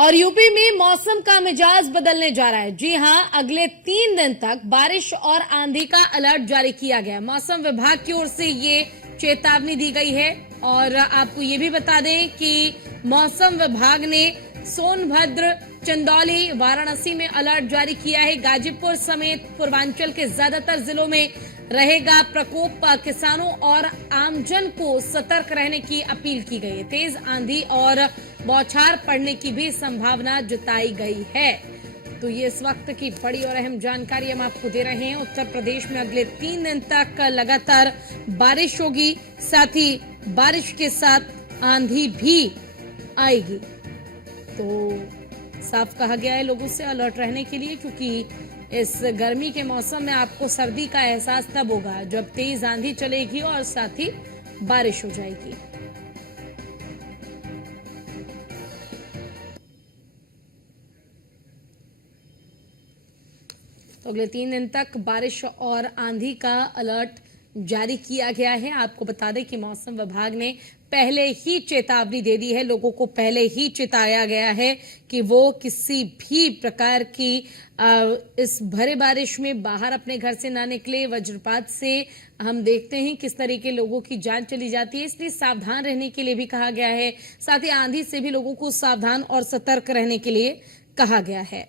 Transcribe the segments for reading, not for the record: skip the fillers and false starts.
और यूपी में मौसम का मिजाज बदलने जा रहा है। जी हां, अगले 3 दिन तक बारिश और आंधी का अलर्ट जारी किया गया है। मौसम विभाग की ओर से ये चेतावनी दी गई है। और आपको ये भी बता दें कि मौसम विभाग ने सोनभद्र, चंदौली, वाराणसी में अलर्ट जारी किया है। गाजीपुर समेत पूर्वांचल के ज्यादातर जिलों में रहेगा प्रकोप। किसानों और आमजन को सतर्क रहने की अपील की गई है। तेज आंधी और बौछार पड़ने की भी संभावना जताई गई है। तो ये इस वक्त की बड़ी और अहम जानकारी हम आपको दे रहे हैं। उत्तर प्रदेश में अगले 3 दिन तक लगातार बारिश होगी, साथ ही बारिश के साथ आंधी भी आएगी। तो साफ कहा गया है लोगों से अलर्ट रहने के लिए, क्योंकि इस गर्मी के मौसम में आपको सर्दी का एहसास तब होगा जब तेज आंधी चलेगी और साथ ही बारिश हो जाएगी। तो अगले 3 दिन तक बारिश और आंधी का अलर्ट जारी किया गया है। आपको बता दें कि मौसम विभाग ने पहले ही चेतावनी दे दी है। लोगों को पहले ही चेताया गया है कि वो किसी भी प्रकार की इस भरे बारिश में बाहर अपने घर से ना निकले। वज्रपात से हम देखते हैं किस तरीके लोगों की जान चली जाती है, इसलिए सावधान रहने के लिए भी कहा गया है। साथ ही आंधी से भी लोगों को सावधान और सतर्क रहने के लिए कहा गया है।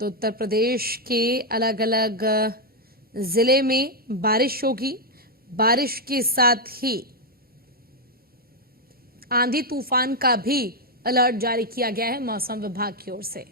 तो उत्तर प्रदेश के अलग अलग जिले में बारिश होगी। बारिश के साथ ही आंधी तूफान का भी अलर्ट जारी किया गया है मौसम विभाग की ओर से।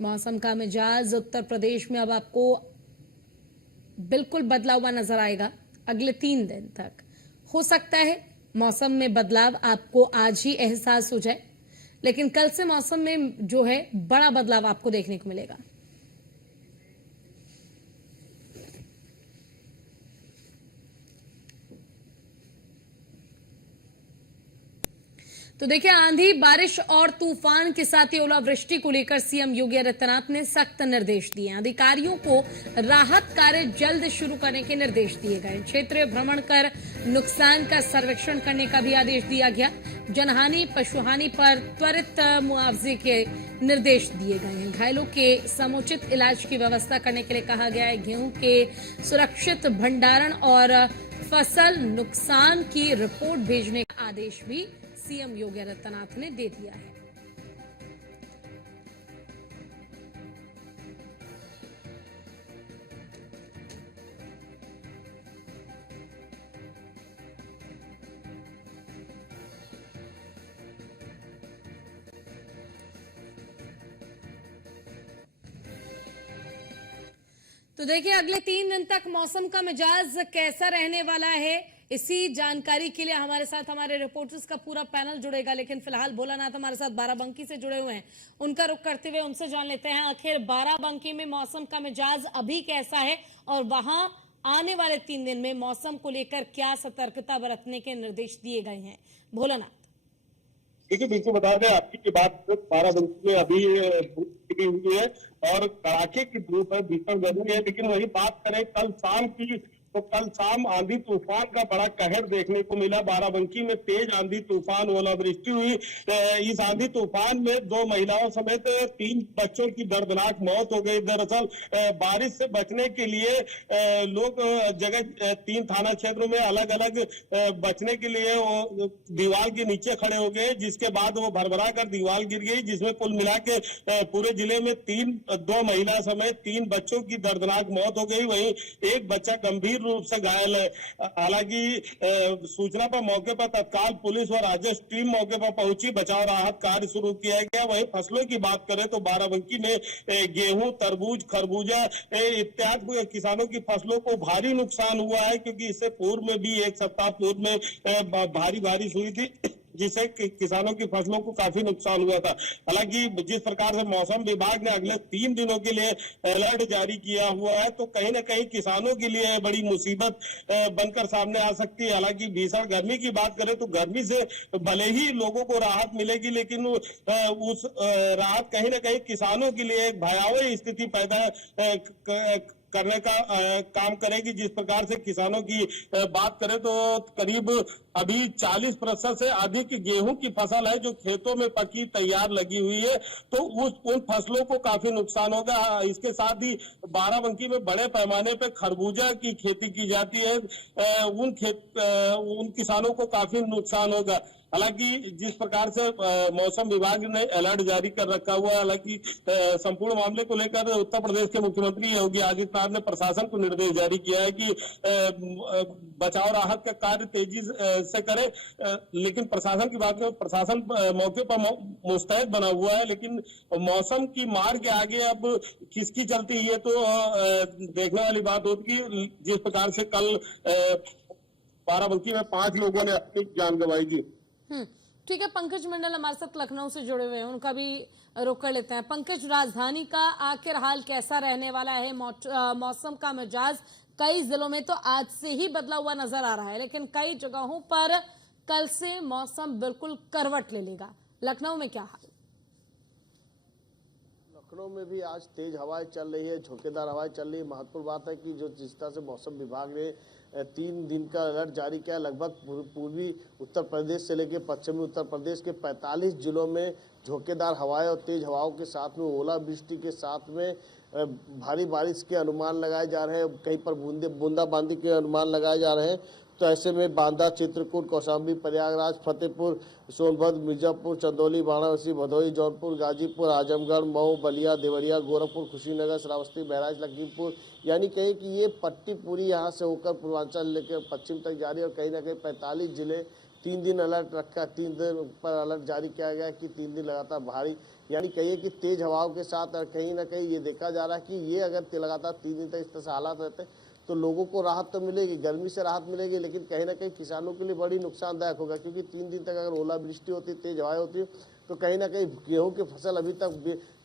मौसम का मिजाज उत्तर प्रदेश में अब आपको बिल्कुल बदला हुआ नजर आएगा। अगले 3 दिन तक हो सकता है मौसम में बदलाव आपको आज ही एहसास हो जाए, लेकिन कल से मौसम में जो है बड़ा बदलाव आपको देखने को मिलेगा। तो देखिए, आंधी, बारिश और तूफान के साथ ही ओलावृष्टि को लेकर सीएम योगी आदित्यनाथ ने सख्त निर्देश दिए। अधिकारियों को राहत कार्य जल्द शुरू करने के निर्देश दिए गए। क्षेत्रीय भ्रमण कर नुकसान का सर्वेक्षण करने का भी आदेश दिया गया। जनहानि, पशुहानि पर त्वरित मुआवजे के निर्देश दिए गए हैं। घायलों के समुचित इलाज की व्यवस्था करने के लिए कहा गया है। गेहूं के सुरक्षित भंडारण और फसल नुकसान की रिपोर्ट भेजने का आदेश भी सीएम योगी आदित्यनाथ ने दे दिया है। तो देखिए, अगले 3 दिन तक मौसम का मिजाज कैसा रहने वाला है, इसी जानकारी के लिए हमारे साथ हमारे रिपोर्टर्स का पूरा पैनल जुड़ेगा। लेकिन फिलहाल भोलानाथ हमारे साथ बाराबंकी से जुड़े हुए हैं, उनका रुख करते हुए उनसे जान लेते हैं आखिर बाराबंकी में मौसम का मिजाज अभी कैसा है और वहां आने वाले 3 दिन में मौसम को लेकर क्या सतर्कता बरतने के निर्देश दिए गए हैं। भोलानाथ, देखिए, बिल्कुल बता दें आपकी की बात बाराबंकी में अभी धूप हुई है और कड़ाके की धूप है, भीषण गर्मी है। लेकिन वही बात करें कल शाम की, तो कल शाम आंधी तूफान का बड़ा कहर देखने को मिला। बाराबंकी में तेज आंधी तूफान, ओलावृष्टि हुई। इस आंधी तूफान में 2 महिलाओं समेत 3 बच्चों की दर्दनाक मौत हो गई। दरअसल बारिश से बचने के लिए लोग जगह 3 थाना क्षेत्रों में अलग अलग बचने के लिए वो दीवार के नीचे खड़े हो गए, जिसके बाद वो भरभरा कर दीवार गिर गई, जिसमें कुल मिला के पूरे जिले में 2 महिला समेत 3 बच्चों की दर्दनाक मौत हो गई। वहीं एक बच्चा गंभीर रूप से घायल है। हालांकि सूचना पर मौके पर तत्काल पुलिस और राजस्व टीम मौके पर पहुंची, बचाव राहत कार्य शुरू किया गया। वहीं फसलों की बात करें तो बाराबंकी में गेहूं, तरबूज, खरबूजा इत्यादि किसानों की फसलों को भारी नुकसान हुआ है, क्योंकि इससे पूर्व में भी 1 सप्ताह पूर्व में भारी बारिश हुई थी, जिससे किसानों की फसलों को काफी नुकसान हुआ था। हालांकि जिस प्रकार से मौसम विभाग ने अगले 3 दिनों के लिए अलर्ट जारी किया हुआ है, तो कहीं ना कहीं किसानों के लिए बड़ी मुसीबत बनकर सामने आ सकती है। हालांकि भीषण गर्मी की बात करें तो गर्मी से भले ही लोगों को राहत मिलेगी, लेकिन उस राहत कहीं ना कहीं किसानों के लिए एक भयावह स्थिति पैदा करने का काम करेगी। जिस प्रकार से किसानों की बात करें तो करीब अभी 40% से अधिक गेहूं की फसल है जो खेतों में पकी तैयार लगी हुई है, तो उन फसलों को काफी नुकसान होगा। इसके साथ ही बाराबंकी में बड़े पैमाने पे खरबूजा की खेती की जाती है, उन किसानों को काफी नुकसान होगा। हालांकि जिस प्रकार से मौसम विभाग ने अलर्ट जारी कर रखा हुआ है, हालांकि संपूर्ण मामले को लेकर उत्तर प्रदेश के मुख्यमंत्री योगी आदित्यनाथ ने प्रशासन को निर्देश जारी किया है कि बचाव राहत का कार्य तेजी से करे। लेकिन प्रशासन की बात करें, प्रशासन मौके पर मुस्तैद बना हुआ है, लेकिन मौसम की मार के आगे अब किसकी चलती है तो देखने वाली बात होगी। जिस प्रकार से कल बाराबंकी में 5 लोगों ने अपनी जान गंवाई। जी ठीक है, पंकज मंडल हमारे साथ लखनऊ से जुड़े हुए हैं, उनका भी रुख कर लेते हैं। पंकज, राजधानी का आखिर हाल कैसा रहने वाला है? मौसम का मिजाज कई जिलों में तो आज से ही बदला हुआ नजर आ रहा है, लेकिन कई जगहों पर कल से मौसम बिल्कुल करवट ले लेगा। लखनऊ में क्या हाल? लखनऊ में भी आज तेज हवाएं चल रही है, झोंकेदार हवाएं चल रही है। महत्वपूर्ण बात है कि जो जिस तरह से मौसम विभाग ने 3 दिन का अलर्ट जारी किया, लगभग पूर्वी उत्तर प्रदेश से लेकर पश्चिमी उत्तर प्रदेश के 45 जिलों में झोंकेदार हवाएं और तेज हवाओं के साथ में ओलावृष्टि के साथ में भारी बारिश के अनुमान लगाए जा रहे हैं। कहीं पर बूंदाबांदी के अनुमान लगाए जा रहे हैं। तो ऐसे में बांदा, चित्रकूट, कौशाम्बी, प्रयागराज, फतेहपुर, सोनभद्र, मिर्जापुर, चंदौली, वाराणसी, भदोही, जौनपुर, गाजीपुर, आजमगढ़, मऊ, बलिया, देवरिया, गोरखपुर, कुशीनगर, श्रावस्ती, बहराइच, लखीमपुर, यानी कहीं कि ये पट्टी पूरी यहाँ से होकर पूर्वांचल लेकर पश्चिम तक जारी। और कहीं ना कहीं 45 जिले 3 दिन अलर्ट रखा, 3 दिन पर अलर्ट जारी किया गया कि 3 दिन लगातार भारी, यानी कहिए कि तेज हवाओं के साथ। और कहीं ना कहीं ये देखा जा रहा है कि ये अगर लगातार 3 दिन तक इस तरह से हालात रहते हैं तो लोगों को राहत तो मिलेगी, गर्मी से राहत मिलेगी, लेकिन कहीं ना कहीं किसानों के लिए बड़ी नुकसानदायक होगा। क्योंकि 3 दिन तक अगर ओलावृष्टि होती, तेज हवाएं होती तो कहीं ना कहीं गेहूं की फसल अभी तक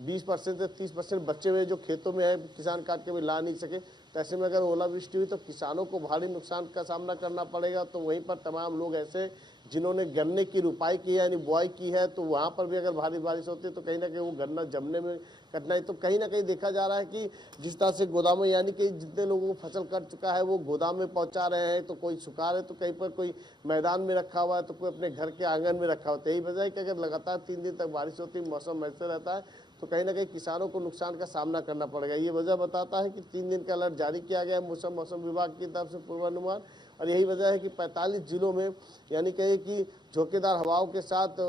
20% से 30% बचे हुए जो खेतों में है, किसान काट के भी ला नहीं सके। तो ऐसे में अगर ओलावृष्टि हुई तो किसानों को भारी नुकसान का सामना करना पड़ेगा। तो वहीं पर तमाम लोग ऐसे जिन्होंने गन्ने की रुपाई की है, यानी बुआई की है, तो वहाँ पर भी अगर भारी बारिश होती है तो कहीं ना कहीं वो गन्ना जमने में कठिनाई। तो कहीं ना कहीं देखा जा रहा है कि जिस तरह से गोदाम, यानी कि जितने लोगों को फसल कट चुका है वो गोदाम में पहुंचा रहे हैं, तो कोई सुखा रहे, तो कहीं पर कोई मैदान में रखा हुआ है, तो कोई अपने घर के आंगन में रखा हुआ है। तो यही वजह है कि अगर लगातार 3 दिन तक बारिश होती है, मौसम ऐसे रहता है, तो कहीं ना कहीं किसानों को नुकसान का सामना करना पड़ेगा। ये वजह बताता है कि 3 दिन का अलर्ट जारी किया गया है मौसम विभाग की तरफ से पूर्वानुमान। और यही वजह है कि 45 जिलों में यानी कहीं कि झोंकेदार हवाओं के साथ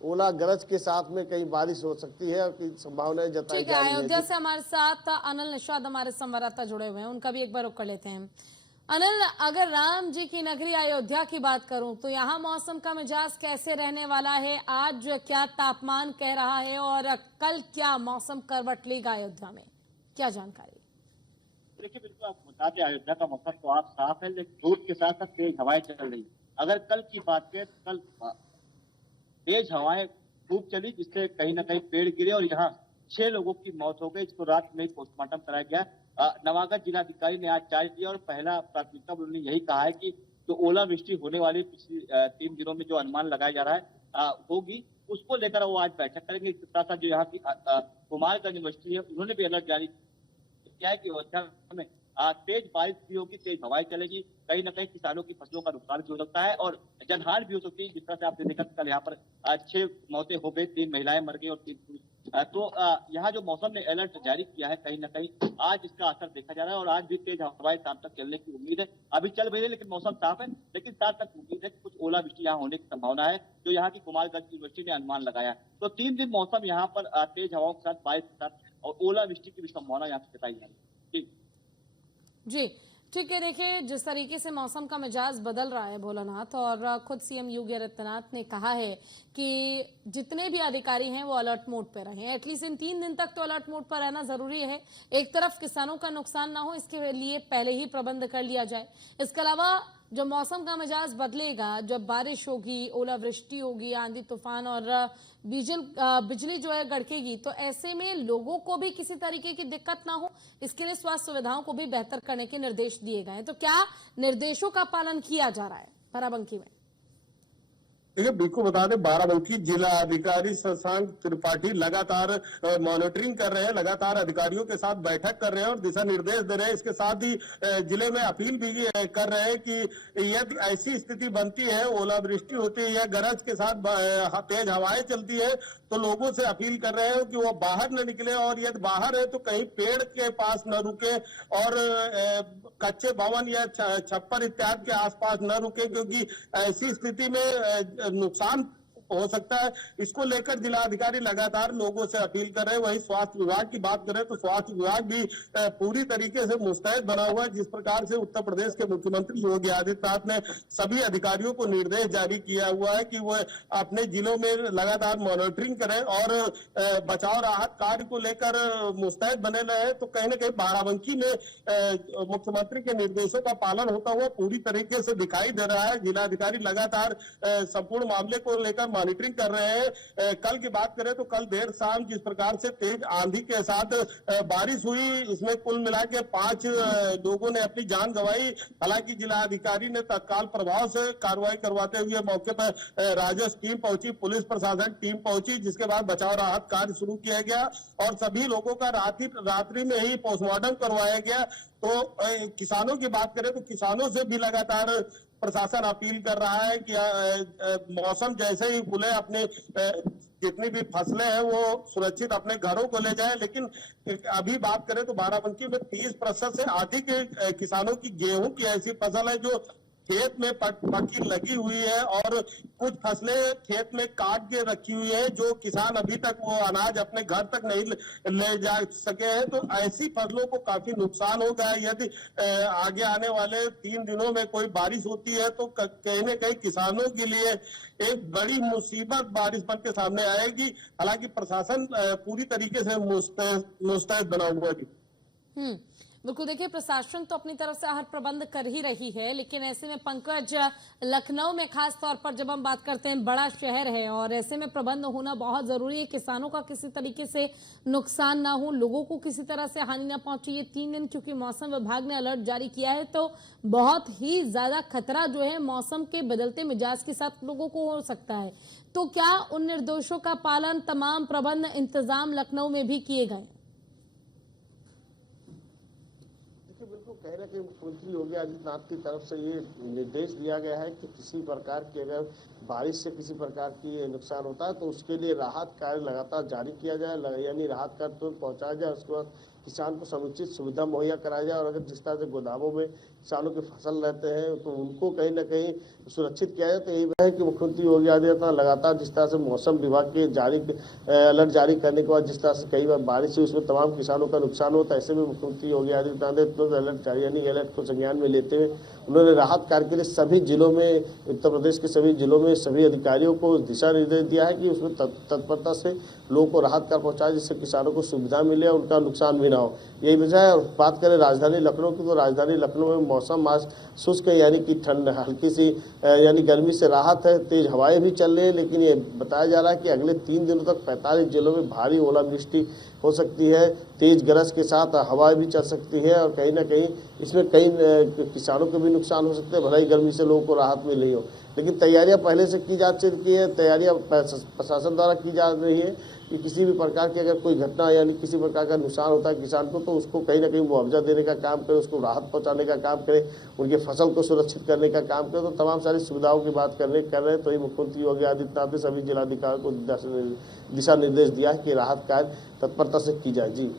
ओला गरज के साथ में कहीं बारिश हो सकती है और संभावनाएं जताई जा रही है। अयोध्या से हमारे साथ अनिल निषाद हमारे संवाददाता जुड़े हुए हैं, उनका भी एक बार रुख कर लेते हैं। अनिल, अगर राम जी की नगरी अयोध्या की बात करूं तो यहाँ मौसम का मिजाज कैसे रहने वाला है? आज क्या तापमान कह रहा है और कल क्या मौसम करवट लेगा अयोध्या में, क्या जानकारी? देखिए, बिल्कुल आपको बता दें, अयोध्या का मौसम तो आप साफ है, लेकिन धूप के साथ साथ तेज हवाएं चल रही। अगर कल की बात करें, कल तेज हवाएं खूब चली, जिससे कहीं ना कहीं पेड़ गिरे और यहाँ 6 लोगों की मौत हो गई। इसको रात में पोस्टमार्टम कराया गया। नवागढ़ जिलाधिकारी ने आज जारी किया और पहला प्राथमिकता उन्होंने यही कहा है कि जो ओलावृष्टि होने वाली पिछले 3 दिनों में जो अनुमान लगाया जा रहा है होगी, उसको लेकर वो आज बैठक करेंगे। इसके साथ साथ जो यहाँ की कुमारगंज यूनिवर्सिटी है, उन्होंने भी अलर्ट जारी किया है कि अयोध्या में तेज बारिश भी होगी, तेज हवाएं चलेगी, कहीं ना कहीं किसानों की फसलों का नुकसान भी हो सकता है और जनहानि भी हो सकती है। जिस तरह से आपने देखा कल यहाँ पर 6 मौतें हो गई, 3 महिलाएं मर गई और 3 पुरुष। तो यहाँ जो मौसम ने अलर्ट जारी किया है, कहीं ना कहीं आज इसका असर देखा जा रहा है और आज भी तेज हवाएं शाम तक चलने की उम्मीद है। अभी चल रही है लेकिन मौसम साफ है, लेकिन शाम तक उम्मीद है कि कुछ ओलावृष्टि यहाँ होने की संभावना है, जो यहाँ की कुमारगंज यूनिवर्सिटी ने अनुमान लगाया। तो 3 दिन मौसम यहाँ पर तेज हवाओं के साथ, बारिश के साथ और ओलावृष्टि की भी संभावना यहाँ से जताई जा रही है। जी ठीक है, देखिए जिस तरीके से मौसम का मिजाज बदल रहा है भोलानाथ, और खुद सीएम योगी आदित्यनाथ ने कहा है कि जितने भी अधिकारी हैं वो अलर्ट मोड पे रहें। एटलीस्ट इन 3 दिन तक तो अलर्ट मोड पर रहना जरूरी है। एक तरफ किसानों का नुकसान ना हो, इसके लिए पहले ही प्रबंध कर लिया जाए। इसके अलावा जब मौसम का मिजाज बदलेगा, जब बारिश होगी, ओलावृष्टि होगी, आंधी तूफान और बिजली जो है गड़केगी, तो ऐसे में लोगों को भी किसी तरीके की दिक्कत ना हो, इसके लिए स्वास्थ्य सुविधाओं को भी बेहतर करने के निर्देश दिए गए हैं। तो क्या निर्देशों का पालन किया जा रहा है बाराबंकी में? देखिए, बिल्कुल बता दें, बाराबंकी जिला अधिकारी शशांक त्रिपाठी लगातार मॉनिटरिंग कर रहे हैं, लगातार अधिकारियों के साथ बैठक कर रहे हैं और दिशा निर्देश दे रहे हैं। इसके साथ ही जिले में अपील भी कर रहे हैं कि यदि ऐसी स्थिति बनती है, ओलावृष्टि होती है या गरज के साथ तेज हवाएं चलती है, तो लोगों से अपील कर रहे हैं कि वो बाहर न निकले, और यदि बाहर है तो कहीं पेड़ के पास न रुके और कच्चे भवन या छप्पर इत्यादि के आसपास न रुके, क्योंकि ऐसी स्थिति में नुकसान हो सकता है। इसको लेकर जिलाधिकारी लगातार लोगों से अपील कर रहे हैं। वहीं स्वास्थ्य विभाग की बात करें तो स्वास्थ्य विभाग भी पूरी तरीके से मुस्तैद बना हुआ है। जिस प्रकार से उत्तर प्रदेश के मुख्यमंत्री योगी आदित्यनाथ ने सभी अधिकारियों को निर्देश जारी किया हुआ है कि वह अपने जिलों में लगातार मॉनिटरिंग करें और बचाव राहत कार्य को लेकर मुस्तैद बने रहे, तो कहीं ना कहीं बाराबंकी में मुख्यमंत्री के निर्देशों का पालन होता हुआ पूरी तरीके से दिखाई दे रहा है। जिलाधिकारी लगातार संपूर्ण मामले को लेकर मॉनिटरिंग कर रहे हैं। कल की बात करें तो कल देर शाम जिस प्रकार से तेज आंधी के साथ बारिश हुई, इसमें कुल मिला के 5 लोगों ने अपनी जान गंवाई। हालांकि जिलाधिकारी ने तत्काल प्रभाव से कार्रवाई करवाते हुए मौके पर राजस्व टीम पहुंची, पुलिस प्रशासन टीम पहुंची, जिसके बाद बचाव राहत कार्य शुरू किया गया और सभी लोगों का रात्रि में ही पोस्टमार्टम करवाया गया। तो किसानों की बात करें तो किसानों से भी लगातार प्रशासन अपील कर रहा है कि मौसम जैसे ही खुले, अपने जितनी भी फसलें हैं वो सुरक्षित अपने घरों को ले जाएं। लेकिन अभी बात करें तो बाराबंकी में 30% से अधिक किसानों की गेहूं की ऐसी फसल है जो खेत में पकी लगी हुई है और कुछ फसलें खेत में काट के रखी हुई है, जो किसान अभी तक वो अनाज अपने घर तक नहीं ले जा सके हैं। तो ऐसी फसलों को काफी नुकसान हो गया है। यदि आगे आने वाले 3 दिनों में कोई बारिश होती है तो कहीं न कहीं किसानों के लिए एक बड़ी मुसीबत बारिश बन के सामने आएगी। हालांकि प्रशासन पूरी तरीके से मुस्तैद बना हुआ है। बिल्कुल, देखिए प्रशासन तो अपनी तरफ से हर प्रबंध कर ही रही है, लेकिन ऐसे में पंकज, लखनऊ में खास तौर पर जब हम बात करते हैं, बड़ा शहर है और ऐसे में प्रबंध होना बहुत जरूरी है। किसानों का किसी तरीके से नुकसान ना हो, लोगों को किसी तरह से हानि ना पहुंचे। ये 3 दिन क्योंकि मौसम विभाग ने अलर्ट जारी किया है, तो बहुत ही ज्यादा खतरा जो है मौसम के बदलते मिजाज के साथ लोगों को हो सकता है। तो क्या उन निर्देशों का पालन, तमाम प्रबंध इंतजाम लखनऊ में भी किए गए? बिल्कुल, कहीं ना कहीं मुख्यमंत्री योगी आदित्यनाथ की तरफ से ये निर्देश दिया गया है कि किसी प्रकार की अगर बारिश से किसी प्रकार की नुकसान होता है तो उसके लिए राहत कार्य लगातार जारी किया जाए, यानी राहत कार्य तुरंत पहुंचाया जाए। उसके बाद किसान को समुचित सुविधा मुहैया कराया जाए और अगर जिस तरह से गोदामों में किसानों के फसल रहते हैं तो उनको कहीं ना कहीं सुरक्षित किया जाए। तो यही है कि मुख्यमंत्री योगी आदित्यनाथ लगातार जिस तरह से मौसम विभाग के अलर्ट जारी करने के बाद जिस तरह से कई बार बारिश हुई उसमें तमाम किसानों का नुकसान होता है, ऐसे में मुख्यमंत्री योगी आदित्यनाथ ने तुरंत अलर्ट जारी यानी अलर्ट को संज्ञान में लेते हुए उन्होंने राहत कार्य के लिए सभी जिलों में, उत्तर प्रदेश के सभी जिलों में सभी अधिकारियों को दिशा निर्देश दिया है कि उसमें तत्परता से लोगों को राहत कार्य पहुंचाए, जिससे किसानों को सुविधा मिले और उनका नुकसान भी ना हो। यही वजह है। बात करें राजधानी लखनऊ की तो राजधानी लखनऊ में मौसम आज शुष्क है, यानी कि ठंड हल्की सी यानी गर्मी से राहत है, तेज हवाएं भी चल रही है। लेकिन ये बताया जा रहा है कि अगले 3 दिनों तक 45 जिलों में भारी ओलावृष्टि हो सकती है, तेज गरज के साथ हवाएं भी चल सकती है और कहीं ना कहीं इसमें कई किसानों को भी नुकसान हो सकते हैं। भले ही गर्मी से लोगों को राहत मिल रही हो, लेकिन तैयारियां पहले से की जा चुकी है। तैयारियां प्रशासन द्वारा की जा रही है कि किसी भी प्रकार की अगर कोई घटना यानी किसी प्रकार का नुकसान होता है किसान को तो उसको कहीं ना कहीं मुआवजा देने का काम करे, उसको राहत पहुंचाने का काम करे, उनके फसल को सुरक्षित करने का काम करे। तो तमाम सारी सुविधाओं की बात कर रहे हैं। तो ये मुख्यमंत्री योगी आदित्यनाथ ने सभी जिलाधिकारियों को दिशा निर्देश दिया है कि राहत कार्य तत्परता से की जाए। जी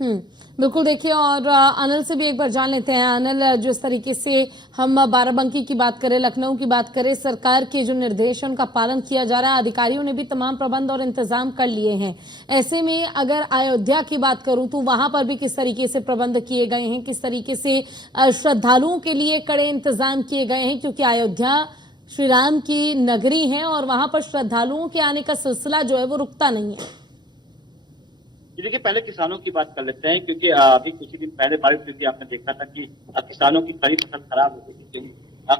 बिल्कुल, देखिए और अनिल से भी एक बार जान लेते हैं। अनिल, जिस तरीके से हम बाराबंकी की बात करें, लखनऊ की बात करें, सरकार के जो निर्देश उनका पालन किया जा रहा है, अधिकारियों ने भी तमाम प्रबंध और इंतजाम कर लिए हैं। ऐसे में अगर अयोध्या की बात करूं तो वहां पर भी किस तरीके से प्रबंध किए गए हैं, किस तरीके से श्रद्धालुओं के लिए कड़े इंतजाम किए गए हैं, क्योंकि अयोध्या श्री राम की नगरी है और वहां पर श्रद्धालुओं के आने का सिलसिला जो है वो रुकता नहीं है। देखिए, पहले किसानों की बात कर लेते हैं, क्योंकि अभी कुछ ही दिन पहले बारिश हुई थी, आपने देखा था कि किसानों की खड़ी फसल खराब हो गई थी।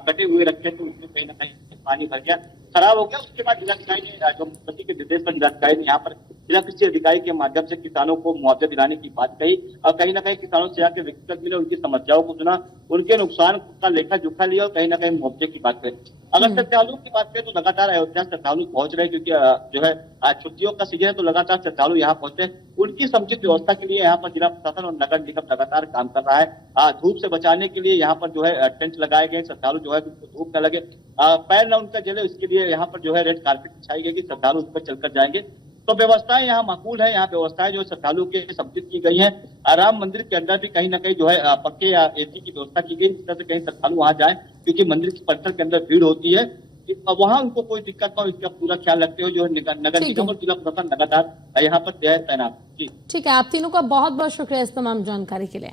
कटे हुए रखे थे उसमें कहीं ना कहीं पानी भर गया, खराब हो गया। उसके बाद जिलाधिकारी ने जो मुख्यमंत्री के निर्देश पर जिलाधिकारी ने यहाँ पर जिला कृषि अधिकारी के माध्यम से किसानों को मुआवजा दिलाने की बात कही और कहीं ना कहीं किसानों से आके व्यक्तिगत मिले, उनकी समस्याओं को सुना, उनके नुकसान का लेखा जोखा लिया और कहीं ना कहीं मुआवजे की बात कही। अगर श्रद्धालुओं की बात करें तो लगातार अयोध्या श्रद्धालु पहुंच रहे, क्योंकि जो है आज छुट्टियों का सीजन है, तो लगातार श्रद्धालु यहाँ पहुंचे। उनकी समुचित व्यवस्था के लिए यहाँ पर जिला प्रशासन और नगर निगम लगातार काम कर रहा है। धूप से बचाने के लिए यहाँ पर जो है टेंट लगाए गए, श्रद्धालु जो है धूप न लगे, पैर न उनका जले, इसके लिए यहाँ पर जो है रेड कारपेट बिछाई गई कि श्रद्धालु उस पर चलकर जाएंगे। तो व्यवस्थाएं यहाँ माकूल है, यहाँ व्यवस्थाएं जो श्रद्धालु के समुचित की गई है। राम मंदिर के अंदर भी कहीं ना कहीं जो है पक्के या एसी की व्यवस्था की गई, जिस तरह से कहीं श्रद्धालु वहां जाए, क्योंकि मंदिर के परिसर के अंदर भीड़ होती है, वहां उनको कोई दिक्कत ना हो, इसका पूरा ख्याल रखते हुए जो है नगर निगम और जिला प्रशासन लगातार यहाँ पर तैनात। ठीक है, आप तीनों का बहुत बहुत शुक्रिया इस तमाम जानकारी के लिए।